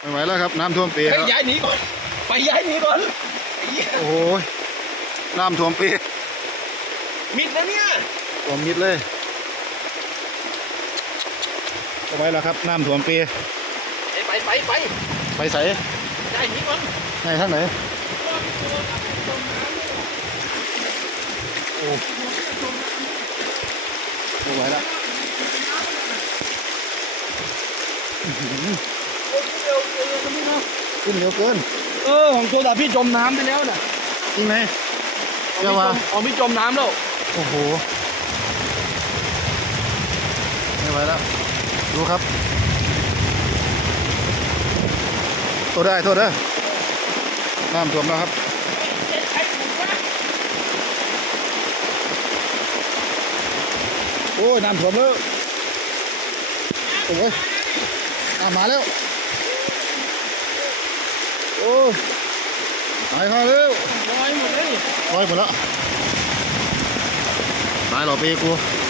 ไม่ไหวแล้วครับน้ำท่วมปีไปครับย้ายหนีก่อน ไปย้ายหนีก่อนไอ้เหี้ยโอ้โหน้ำท่วมปีมิดนะเนี่ย ท่วมมิดเลยไม่ไหวแล้วครับน้ำท่วมปีไปไปไปไปไปใส่ย้ายหนีก่อนไหนทางไหนโอ้ไม่ไหวแล้วอื้อหือ ขึ้นเร็วเกิน เออของโซดาพี่จมน้ำไปแล้วน่ะจริงไหมเจ้าว่าอ๋อพี่จมน้ำแล้ว โอ้โห ไม่ไหวแล้ว ดูครับ โทษได้โทษเด้อน้ำท่วมแล้วครับโอ้ยน้ำท่วมแล้วโอ้ยน้ำมาแล้ว โอ้ยตายเข้าแล้วลอยหมดเลยร้อยหมดแล้วตายหรอปีกูเออ